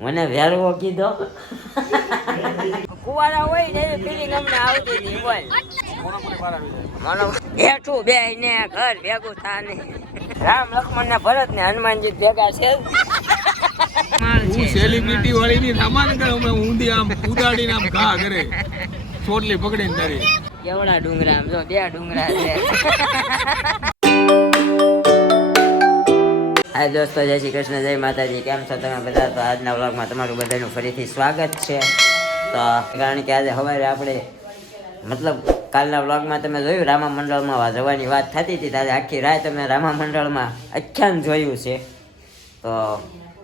મને વેરવો કીધો કુવારા હોય ને એવી ફીલિંગ અમને આવતી હતી બોલ મનો બેઠું બે ને ઘર ભેગું થાને રામ લક્ષ્મણ ને ભરત ને હનુમાનજી ભેગા છે હું સેલિબ્રિટી વાળી ની સામાન કે અમે ઊંધી આમ ઉડાડીને આમ ઘા કરે ચોટલી પકડીને તારી કેવડા ડુંગરા આમ જો બે ડુંગરા છે હાય દોસ્તો, જય શ્રી કૃષ્ણ, જય માતાજી. કેમ છો તમે બધા? તો આજના વ્લોગમાં તમારું બધાનું ફરીથી સ્વાગત છે. તો કારણ કે આજે સવારે આપણે મતલબ કાલના વ્લોગમાં તમે જોયું રામા મંડળમાં જવાની વાત થતી હતી, ત્યારે આખી રાત અમે રામા મંડળમાં આખ્યાન જોયું છે. તો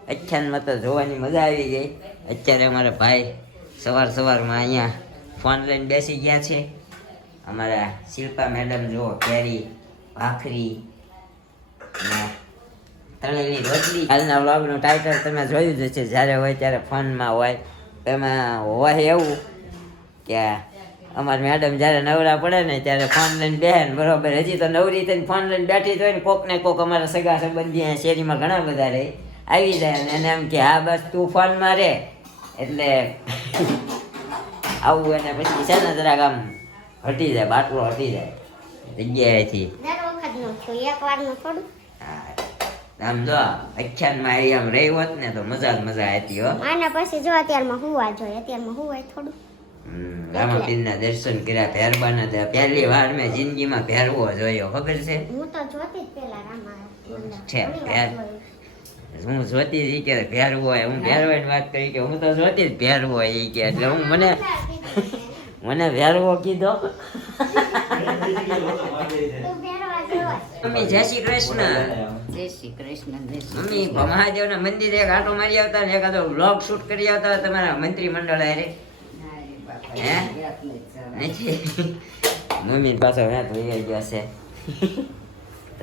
આખ્યાનમાં તો જોવાની મજા આવી ગઈ. અત્યારે અમારા ભાઈ સવારમાં અહીંયા ફોન લઈને બેસી ગયા છે. અમારા શિલ્પા મેડમ જુઓ કેરી ભાખરી ને તળેલી રોટલી. હાલના વ્લોગનું ટાઇટલ તમે જોયું જ છે, જ્યારે હોય ત્યારે ફોનમાં હોય. એમાં હોય એવું કે અમારી મેડમ જ્યારે નવરા પડે ને ત્યારે ફોન લઈને બેસે ને બરોબર હજી તો નવરી થઈને ફોન લઈને બેઠી હોય ને કોક ને કોક અમારા સગા સંબંધી અહીંયા શેરીમાં ઘણા બધા રહે આવી જાય ને એને એમ કે હા બસ તું ફોનમાં રહે એટલે આવું એને પછી છે ને જરાક આમ હટી જાય, બાટલો હટી જાય જગ્યાએથી. આમ જો આખ્યાનમાં એ આમ રહી હોત ને તો મજા હતી હો. આના પછી જો અત્યારમાં હુવા જોઈએ, અત્યારમાં હુવાય થોડું. રામાપીરના દર્શન કર્યા, ભેરબાના થયા. પહેલી વાર મેં જિંદગીમાં ભેરવો જોયો, ખબર છે? હું તો જોતી જ પેલા રામા છે હું જોતી જ કે ભેરવો હોય. હું ભેરવાની વાત કરી કે હું તો જોતી જ ભેરવો હોય એ કે એટલે હું મને ભેરવો કીધો. મમ્મી જય શ્રી કૃષ્ણ. જય શ્રી કૃષ્ણ. મમ્મી મહાદેવના મંદિરે એક આટો મારી આવતા ને એકાદો વ્લોગ શૂટ કરી આવતા તમારા મંત્રીમંડળ હારે. મમ્મી પાછો હાથ વહી ગયો છે.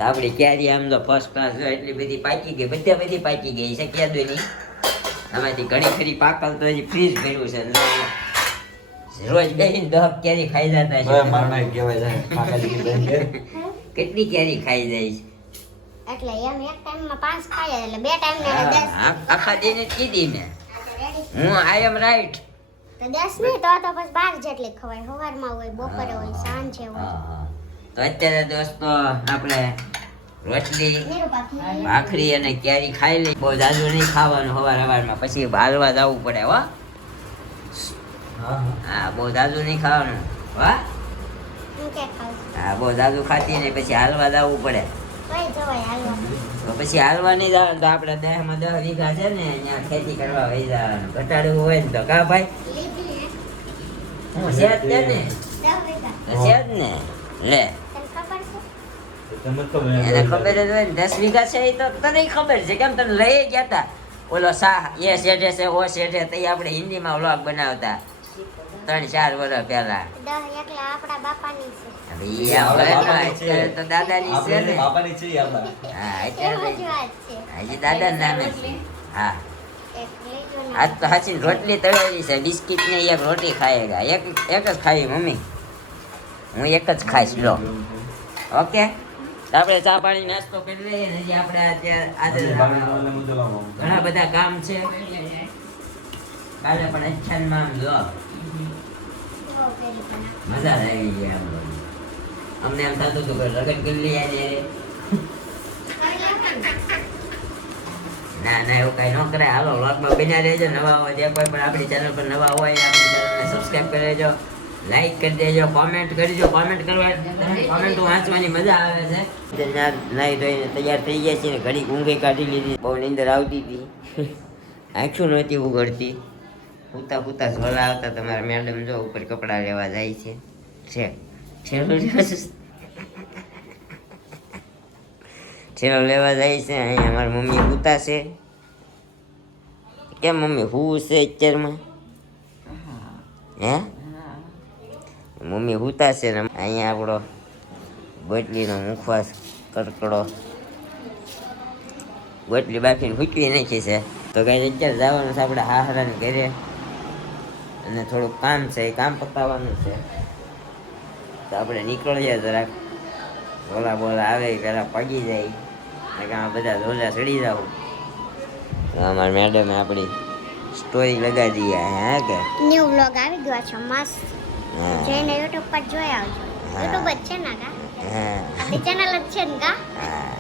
આપડી કેરી આમ તો ફર્સ્ટ ક્લાસ જો એટલી બધી પાકી ગઈ, બધી પાકી ગઈ છે કેદુની. આમાંથી ઘણી ખરી પાકલ તો હજી ફ્રીજ ભર્યું છે. રોજ બેસીને 10 કેરી ખાઈ જતા છે. કેટલી કેરી ખાઈ જાય છે એટલે એમ એક ટાઈમમાં 5 ખાય એટલે બે ટાઈમ ને 10 આખા દિને કીધી મેં હું આઈ એમ રાઈટ. તો 10 નહીં તો બસ 12 જેટલી ખવાય. સવારમાં હોય, બપોરે હોય, સાંજે હોય. તો અત્યારે દોસ્તો આપણે રોટલી ભાખરી અને કેરી ખાઈ લઈ. બહુ જાજુ નહીં ખાવાનું સવારમાં, પછી હાલવા જવું પડે હો. હા બહુ જાજુ નહીં ખાવાનું વાહ. હા બહુ જાજુ ખાતી ને પછી હાલવા જવું પડે. તો પછી હાલવા નહીં જવાનું તો આપણે 10 માં 10 વીઘા છે ને ત્યાં ખેતી કરવા વહી જવાનું. ઘટાડવું હોય ને તો કા ભાઈ હું છે જ ને છે જ ને લે એને ખબર જ હોય ને 10 વીઘા છે એ તો તને ખબર છે. કેમ તને લઈ ગયા તા ઓલો શાહ એ શેઠે છે ઓ શેઠે તે આપણે હિન્દીમાં વ્લોગ બનાવતા 3-4 વર્ષ પહેલા. આપણા બાપાની છે. તો દાદાની છે ને. હા હજી દાદા નામે છે. હા આજ તો હાચી રોટલી તળેલી છે, બિસ્કિટ ને એક રોટી ખાયેગા. એક જ ખાવી મમ્મી, હું એક જ ખાઈશ. લો ઓકે આપણે ચા પાણી નાસ્તો કરી લઈએ. હજી આપણે આજે ઘણા બધા કામ છે. કાલે પણ અચ્છાનમાં આમ જો મજા આવી ગઈ. અમને એમ થતું હતું કે લગન કરી લઈએ ને. ના એવું કઈ ન કરાય. હાલો વ્લોગમાં બન્યા રહેજો. નવા હોય જે કોઈ પણ આપણી ચેનલ પર નવા હોય આપણી ચેનલને સબસ્ક્રાઈબ કરી દેજો, લાઈક કરી દેજો, કોમેન્ટ કરજો. કોમેન્ટ વાંચવાની મજા આવે છે. નાઈ ધોઈને તૈયાર થઈ ગયા છે ને ઘડી ઊંઘે કાઢી લીધી. બહુ નીંદર આવતી હતી, આંખું નહોતી ઉઘડતી. હુતા ઝોલા આવતા. તમારા મેડમ જો ઉપર કપડાં લેવા જાય છે. છેલ્લો લેવા જાય છે. અહીંયા અમારી મમ્મી હુતા છે. કેમ મમ્મી હું છે અત્યારમાં? હે મમ્મી હુતા છે ને અહીંયા આપણો ગોટલીનો મુખવાસ કડકડો ગોટલી બાફીને ફૂટવી નાખી છે. તો કઈ અત્યારે જવાનું છે આપણે હાહરાને ઘરે અને થોડુંક કામ છે, એ કામ પતાવવાનું છે. તો આપણે નીકળીએ જરાક. બોલા આવે પેલા પગી જાય બધા ઝોલા ચડી જાવ. અમારી મેડમે આપણી સ્ટોરી લગા દિયા હે કે ન્યૂ વ્લોગ આવી ગયો છે મસ્ત. હા. જઈને YouTube પર જોઈ આવજો. હા. YouTube જ છે ને કા? હા આપણી ચેનલ જ છે ને કા? હા.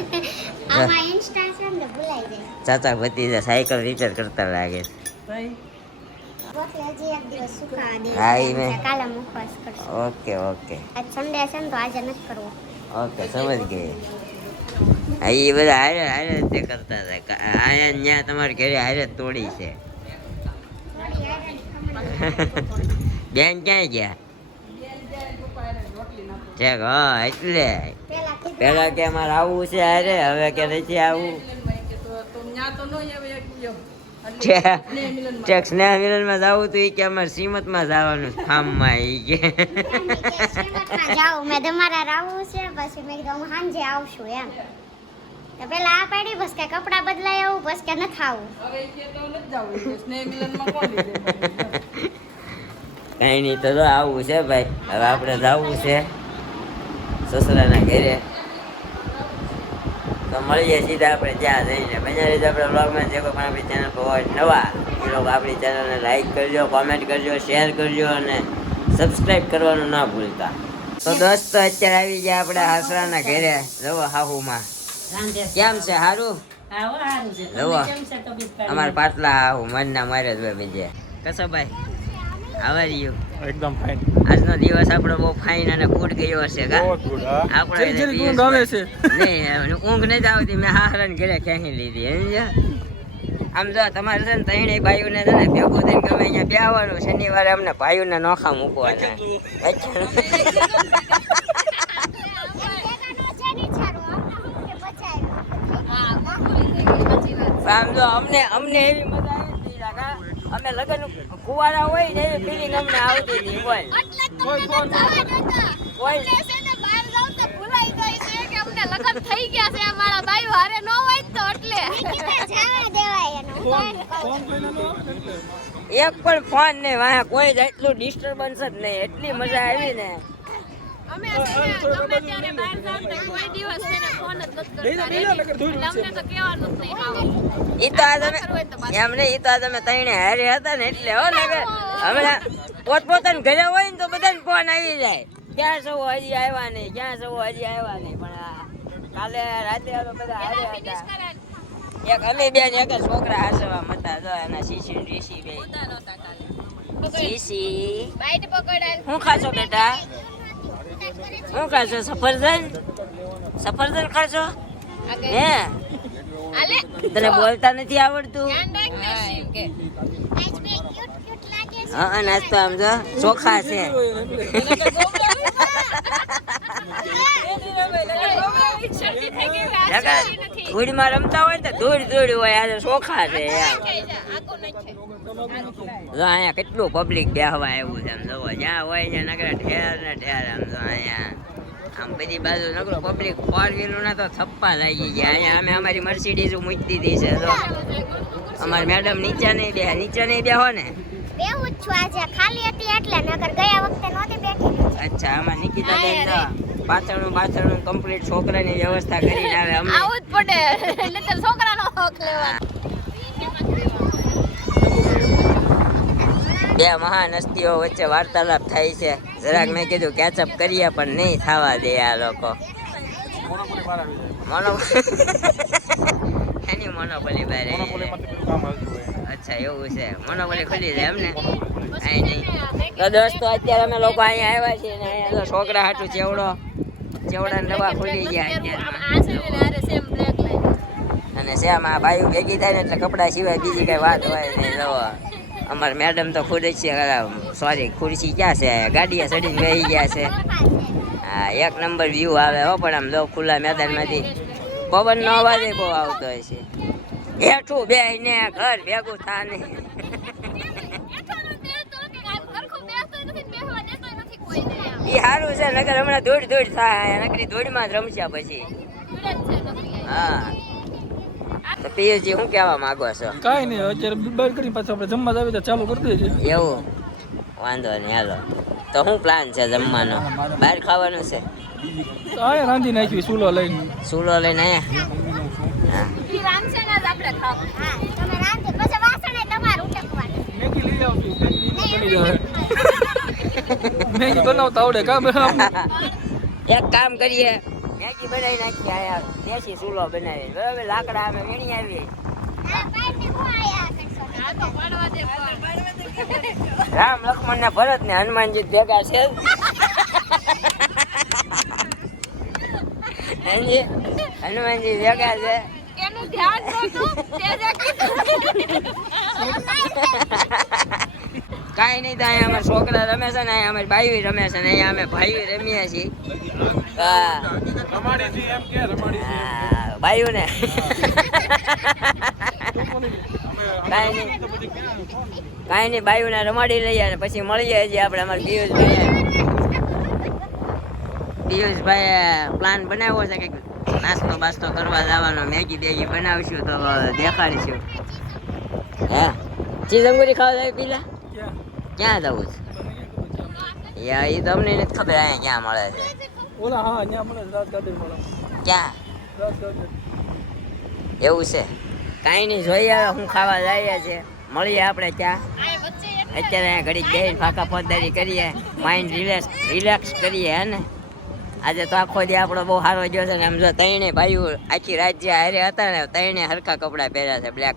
આમાં ઇન્સ્ટા છે ને ભૂલાઈ જાય. ચાચા ભતીજા સાયકલ રિપેર કરતા લાગે છે. રોટલી હજી એક દિવસ સુકાવા દે. હા, ઈ મેં. કાલે મુખવાસ કરશું. ઓકે ઓકે આજ સન્ડે છે ને તો આજે નથી કરવું. ઓકે સમજ ગઈ હા એ બધા હારે હારે તે કરતા હતા આયા ન્યા તમારે ઘરે હારે તોડી છે બેન ક્યાંય ગયા ચેક હા એટલે પેલા કીધું પેલા કે અમારે આવવું છે હારે હવે કે નથી આવવું ચેક સ્નેહ મિલનમાં જવું તો એ કે અમારે શ્રીમતમાં જવાનું ફાર્મમાં એ કે શ્રીમતમાં જાઉં મેં તમારા રાવું છે પછી મેં કીધું હું સાંજે આવશું એમ તો પેલા આ પાડી બસ કે કપડાં બદલાય આવું બસ કે નથી આવું કઈ નહીં તો જો આવવું છે ભાઈ હવે આપણે જવું છે સસરાના ઘરે તો મળીએ સીધા આપણે ત્યાં જઈને બન્યા રીતે આપણે બ્લોગમાં જે કોઈ પણ આપણી ચેનલ પર હોય નવા એ લોકો આપણી ચેનલને લાઈક કરજો કોમેન્ટ કરજો શેર કરજો અને સબસ્ક્રાઈબ કરવાનું ના ભૂલતા તો દોસ્તો અત્યારે આવી ગયા આપણે હાસરાના ઘરે જવો હાહુમાં કેમ છે સારું જવો અમારા પાટલા હાહુ મનના મારે જ હોય બીજે કશો ભાઈ આવા રહ્યું એકદમ ફાઇન આજનો દિવસ આપણો બહુ ફાઇન અને ગુડ ગયો હશે કા બહુ ગુડ હા આપણો જરી જરી ઊંઘ આવે છે નહીં ઊંઘ નથી આવતી મેં હાહરાને ઘરે ખેંચી લીધી સમજ્યા આમ જો તમારે છે ને ત્રણેય ભાઈઓને છે ને ભેગું થઈને ગમે અહીંયા બેસવાનું શનિવારે અમને ભાઈઓને નોખા મૂકવાના આમ જો અમને એવી મજા આવી હતી કાકા અમે લગન કુવારા હોય ને એવી ફિલિંગ અમને આવતી હતી બોલ કોઈ એક પણ ફોન નહીં વાહ કોઈ જ એટલું ડિસ્ટર્બન્સ જ નહીં એટલી મજા આવી ને ઈ તો આ તમે એમ નહીં ઈ તો આ તમે તઈને હારે હતા ને એટલે હો ને હમણાં પોતપોતાને ઘરે હોય ને તો બધાને ફોન આવી જાય ક્યાં સૌ હજી આવ્યા નહીં ક્યાં સૌ હજી આવ્યા નહીં પણ કાલે રાતે અમે બધા હારે હતા એક અમે બેન એક જ છોકરા હાસવા મતા જો એના શીશી ને ઋષિ બે શીશી શું ખાશો બેટા શું ખાશો સફરજન ખાશો હે તને બોલતા નથી આવડતું હા અને આજ તો આમ જો ચોખા છે ધૂળમાં રમતા હોય ને તો ધૂળ હોય આજે ચોખા છે જો અહીંયા કેટલું પબ્લિક બેહવા આવ્યું છે આમ જોવો જ્યાં હોય ત્યાં નગરા ઠેર ને ઠેર આમ જો અહીંયા આમ બધી બાજુ નગરો પબ્લિક ફોર વ્હીલર ના તો થપ્પા લાગી ગયા અહીંયા અમે અમારી મર્સિડીઝ મૂકી દીધી છે જો અમારી મેડમ નીચે નહીં બેહો ને બેહું જ છું આજે ખાલી હતી એટલે નકર ગયા વખતે નહોતી બેઠી અચ્છા આમાં નિકિતા બેન તો પાછળનું કમ્પ્લીટ છોકરાની વ્યવસ્થા કરીને આવે અમને આવું જ પડે એટલે તો છોકરાનો હક લેવાનો બે મહાન હસ્તીઓ વચ્ચે વાર્તાલાપ થાય છે જરાક મેં કીધું કેચઅપ કરીએ પણ નહીં થવા દે આ લોકો એની મોનોપોલી બહાર અચ્છા એવું છે મોનોપોલી ખુલી જાય એમને અહીં નહીં તો દોસ્તો અત્યારે અમે લોકો અહીંયા આવ્યા છીએ ને અહીંયા છોકરા હાટું ચેવડાને ડબ્બા ખુલી ગયા અત્યારે અને સેમ આ ભાઈ ભેગી થાય ને એટલે કપડા સિવાય બીજી કઈ વાત હોય નહીં જવો અમારે મેડમ તો ખુદ જ છે સોરી ખુરશી ક્યાં છે ગાડીએ ચડીને બેસી ગયા છે હા એક નંબર વ્યૂ આવે હો પણ આમ જો ખુલ્લા મેદાનમાંથી પવનનો અવાજ બહુ આવતો હોય છે હેઠું બેહીને ઘર ભેગું થાને એ સારું છે નગર હમણાં દોડ થાય નકરી દોડમાં જ રમશે પછી હા તો પિયુષજી શું કહેવા માંગો છો કાંઈ નહીં અત્યારે બહાર કરી પાછું આપણે જમવા જાવી તો ચાલુ કરી દઈએ એવું વાંધો નહીં હાલો તો શું પ્લાન છે જમવાનો બહાર ખાવાનું છે આ રાંધી નાખી ચૂલો લઈને ચૂલો લઈને અહીંયા હા હા તમે રાંધે પછી વાસણ તમારું ઉટકવાનું જામી જાય મેગી બનાવતા આવડે કામ એક કામ કરીએ મેગી બનાવી નાખીએ આયા દેશી ચૂલો બનાવી બરાબર લાકડા અમે વીણી આવીએ રામ લક્ષ્મણ ને ભરત ને હનુમાનજી ભેગા છે હનુમાનજી ભેગા છે એનું ધ્યાન નહોતું તેજે કીધું કાંઈ નહીં તો અહીંયા અમારા છોકરા રમે છે ને અહીંયા અમારી બાઈ રમે છે ને અહીંયા અમે ભાઈ રમીએ છીએ હા બાઈઓ ને કાંઈ નહીં બાઈઓને રમાડી લઈએ અને પછી મળીએ છીએ આપણે અમારા પિયુષભાઈ પ્લાન બનાવ્યો છે કે નાસ્તો બાસ્તો કરવા જવાનો મેગી બેગી બનાવશું તો દેખાડીશું હે ચીઝ અંગુરી ખાવા જાય પેલા ક્યાં જવું છે યા એ તમને નથી ખબર અહીંયા ક્યાં મળે છે ઓલા હા અહીંયા મળે રાજગાદી મળે ક્યાં રાજગાદી એવું છે કાંઈ નહીં જોઈએ હવે હું ખાવા જઈએ છે મળીએ આપણે ક્યાં અત્યારે અહીંયા ઘડીક બેસીને ફાંકા ફોજદારી કરીએ માઇન્ડ રિલેક્સ કરીએ હે ને આજે તો આખો દી આપણો બહુ સારો ગયો છે ને આમ જો ત્રણે ભાઈઓ આખી રાજ્ય હારે હતા ને ત્રણે હરખા કપડાં પહેર્યા છે બ્લેક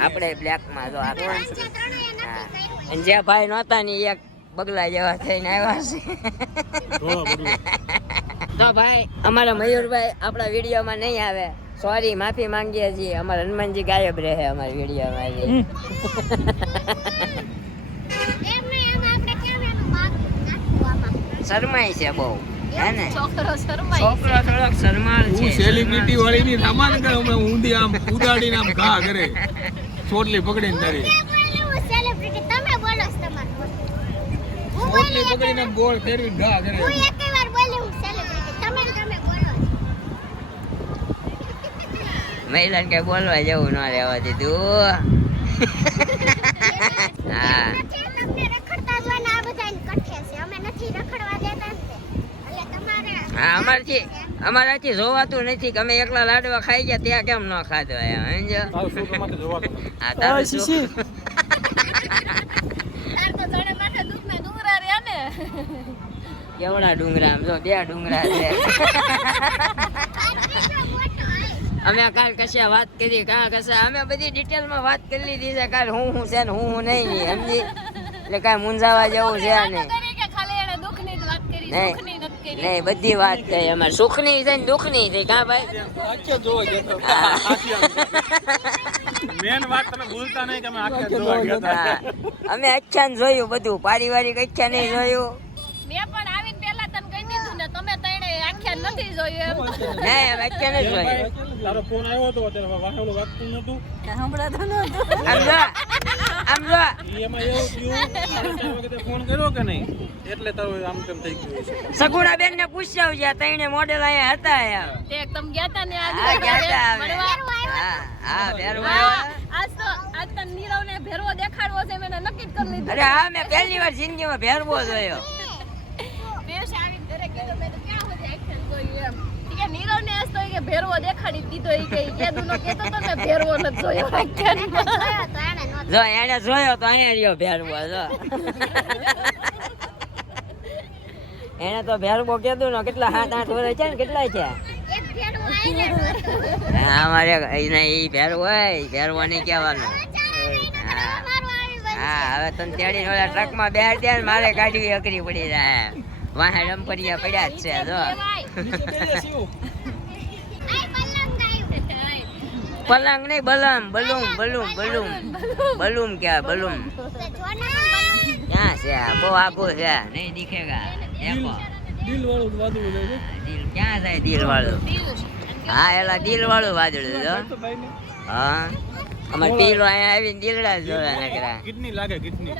આપણે બ્લેકમાં જો આ હા અને જે ભાઈ નહોતા ને એક બગલા જેવા થઈને આવ્યા છે તો ભાઈ અમારા મયુરભાઈ આપણા વિડીયોમાં નહીં આવે સોરી માફી માંગીએ છીએ અમારા હનુમાનજી ગાયબ રહે અમારા વિડીયોમાં શરમાય છે બહુ હે ને છોકરો શરમાય છોકરો થોડોક શરમાળ છે હું સેલિબ્રિટી વાળી ની સામાન કે અમે ઊંધી આમ ઉડાડીને આમ ઘા કરે ચોટલી પકડીને તારી સેલિબ્રિટી તમે બોલો છો તમારું ચોટલી પકડીને ગોળ ફેરવી ઘા કરે હું એકવાર બોલી હું સેલિબ્રિટી તમે બોલો મહિલાને કઈ બોલવા જેવું ન રહેવા દીધું હા તમને રખડતા જોઈને આ બધાને કઠે છે અમે નથી રખડવા દેતા ને એટલે તમારે હા અમારાથી જોવાતું નથી કે અમે એકલા લાડવા ખાઈ ગયા ત્યાં કેમ ન ખાધો સમજો હા તારું શું તાર તો જણે માથે દુખને ડુંગરા રહ્યા ને કેવડા ડુંગરા આમ જો 2 ડુંગરા છે અમે કાલ કશા વાત કરી અમે બધી ડિટેલમાં વાત કરી લીધી છે કાલ હું છે ને હું નહીં સમજી એટલે કાંઈ મૂંઝાવા જેવું છે નહીં કે ખાલી એને દુખની જ વાત કરી નહીં સુખની નથી કરી નહીં બધી વાત થઈ અમારે સુખની છે ને દુઃખની થઈ કાં ભાઈ મેન વાત તમે ભૂલતા નહીં કે અમે આખે જોવા ગયા હા. અમે આખ્યાન જોયું બધું પારિવારિક આખ્યાન નહીં જોયું મેં પણ આવીને પહેલા તને કહી દીધું ને તમે તણે આખ્યાન નથી જોયું એમ નહીં અમે આખ્યાન જ જોયું તારો ફોન આવ્યો હતો ત્યારે વાહેલું વાગતું નતું સંભળાતું નહોતું આમ જો એમાં એવું થયું વખતે ફોન કર્યો કે નહીં એટલે તારું આમ તેમ થઈ ગયું છે સગુણા બેન ને પૂછ્યા જ્યાં તઈને મોડેલ અહીંયા હતા એમ તે તમે ગયા તા ને હા ગયા હતા અમે. મળવા હા ભેરવા આવ્યા. આજ તને નીરવને ભેરવો દેખાડવો છે મેં નક્કી જ કરી લીધું અરે હા મેં પહેલી વાર જિંદગીમાં ભેરવો જોયો પેશ આવીને ઘરે કીધું મેં તો ક્યાં સુધી એક્શન જોયું એમ ઈ કે નીરવને આજ તો ઈ કે ભેરવો દેખાડી દીધો ઈ કે ઈ કેદુનો કહેતો તો મેં ભેરવો નથી જોયો એક્શનમાં જોયો તો એને નો જો એને જોયો તો અહીંયા રહ્યો ભેરવો જો એને તો ભેરવો કીધું ને કેટલા 7-8 વર્ષ છે ને કેટલા છે એક ભેડું આઈને હા, અમારે ઈ ભેરવો હોય ભેરવો નહીં કહેવાનું હા હવે તને તેડીને ઓલા ટ્રકમાં બેહાડી દે ને મારે કાઢવી અકરી પડી જાય વાહે ડમ્પરિયા પડ્યા જ છે જો પલંગ નહીં બલમ બલૂમ ક્યાં બલૂમ ક્યાં છે બહુ આગું છે નહીં દીખેગા એકો દિલ વાળું વાદળું છે દિલ ક્યાં જાય દિલ વાળું હા એલા દિલ વાળું વાદળું જો હા અમારે પીલો અહીંયા આવીને દિલડા જ જોયા નકરા કિડની લાગે કિડની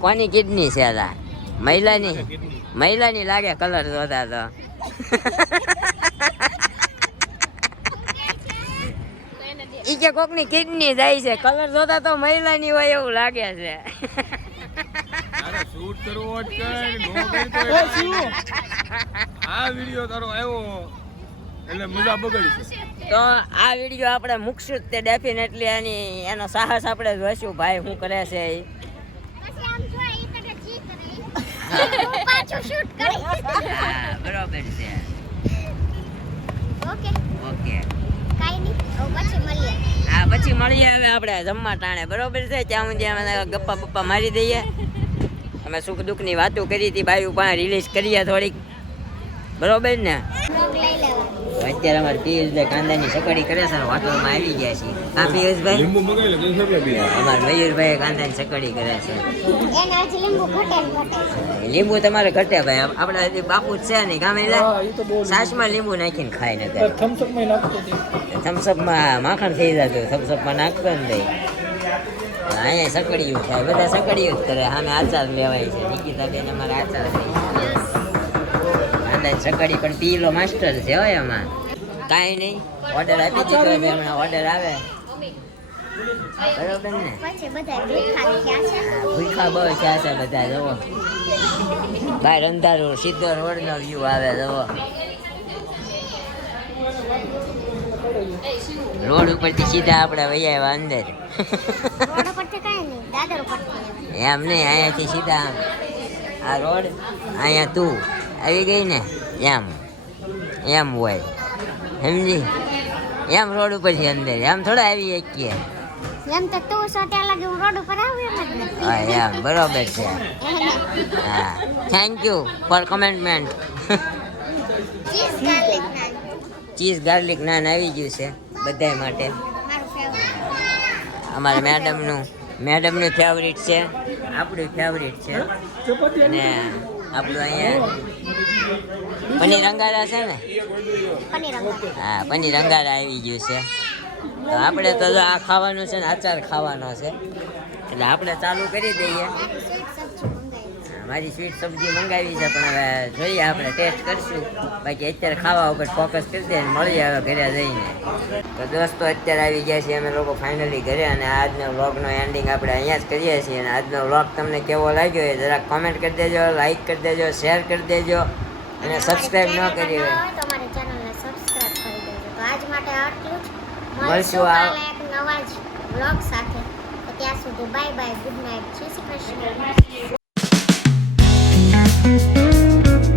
કોની કિડની છે એલા મહિલાની લાગે કલર જોતા તો ઈ કે કોકની કિડની જાય છે કલર જોતા તો મહિલાની હોય એવું લાગે છે તારે શૂટ કરવો હોય કર નો કરી તો આ વિડિયો તારો આવ્યો એટલે મજા બગડી છે. તો આ વિડીયો આપણે મૂકશું જ તે ડેફિનેટલી એનો સાહસ આપણે જોઈશું ભાઈ શું કરે છે એ. પછી આમ જો ઈ કરે જી કરે હું પાછું શૂટ કરી હા, બરોબર છે. ઓકે ઓકે કાઈ નહીં હવે પછી મળીએ હા, પછી મળીએ હવે આપણે જમવા ટાણે, બરોબર છે. ત્યાં સુધી અમે ગપ્પા બપ્પા મારી દઈએ. અમે સુખ દુઃખની વાતો કરી હતી બાયું પણ રિલીઝ કરીએ થોડીક, બરોબર ને. બ્લોગ લઈ લેવા અત્યારે અમારે પિયુષભાઈ કાંદાની સકડી કરે છે, હોટલમાં આવી ગયા છીએ. હા પિયુષભાઈ, લીંબુ મગાવી લે 10 રૂપિયા બી. અમારે મયુરભાઈ કાંદાની સકડી કરે છે. એને હજી લીંબુ ઘટે ને ઘટે છે લીંબુ તમારે ઘટે ભાઈ, આપણે હજી બાપુ જ છે નહીં કામ એટલે છાશમાં લીંબુ નાખીને ખાય ને થમ્સઅપમાં માખણ થઈ જતું, થમ્સઅપમાં નાખતો ને ભાઈ. અહીંયા સકડીયું ખાય, બધા સકડીયું જ કરે. સામે આચાર લેવાય છે, નિકિતાબેન અમારે આચાર લઈ કાંદાની સકડી પણ પીલો માસ્ટર છે હોય એમાં. કાંઈ નહીં, ઓર્ડર આપી દીધો છે હમણાં, ઓર્ડર આવે બરોબર ને. પછી બધા ભૂખા થયા છે ભૂખા બહુ છે બધા, જુઓ બહાર અંધારું, સીધો રોડનો વ્યૂ આવે, જુઓ રોડ ઉપરથી સીધા આપણે વહી આવ્યા અંદર. રોડ પરથી કાંઈ નહીં દાદર પરથી એમ નહીં, અહીંયાથી સીધા આમ આ રોડ, અહીંયા તું આવી ગઈ ને એમ એમ હોય, સમજી? એમ રોડ ઉપરથી અંદર એમ થોડા આવી શકીએ. એમ તો તું છો ત્યાં લગી હું રોડ ઉપર આવું એમ જ નથી હા એમ બરોબર છે. હા, thank you for commitment. Cheese garlic naan cheese garlic naan આવી ગયું છે બધાય માટે. મારું ફેવરિટ અમારા મેડમનું ફેવરિટ છે, આપણું ફેવરિટ છે. અને આપણું અહીંયા પનીર અંગારા છે ને, પનીર અંગા હા પનીર અંગારા આવી ગયું છે. તો આપણે તો જો આ ખાવાનું છે ને આચાર ખાવાનો છે, એટલે આપણે ચાલુ કરી દઈએ. મારી સ્વીટ સબ્જી મંગાવી છે પણ હવે જોઈએ, આપણે ટેસ્ટ કરશું. બાકી અત્યારે ખાવા ઉપર ફોકસ કરી દઈએ, મળીએ હવે ઘરે જઈને. તો દોસ્તો અત્યારે આવી ગયા છીએ અમે લોકો ફાઇનલી ઘરે, અને આજનો વ્લોગનો એન્ડિંગ આપણે અહીંયા જ કરીએ છીએ. અને આજનો વ્લોગ તમને કેવો લાગ્યો એ જરાક કોમેન્ટ કરી દેજો, લાઈક કરી દેજો, શેર કરી દેજો, અને સબસ્ક્રાઈબ ન કરી હોય તો અમારી ચેનલને સબસ્ક્રાઇબ કરી દેજો. તો આજ માટે આટલું જ. મળશું મળશું કાલે એક નવા જ વ્લોગ સાથે. તો ત્યાં સુધી બાય બાય, ગુડ નાઇટ, જય શ્રી કૃષ્ણ.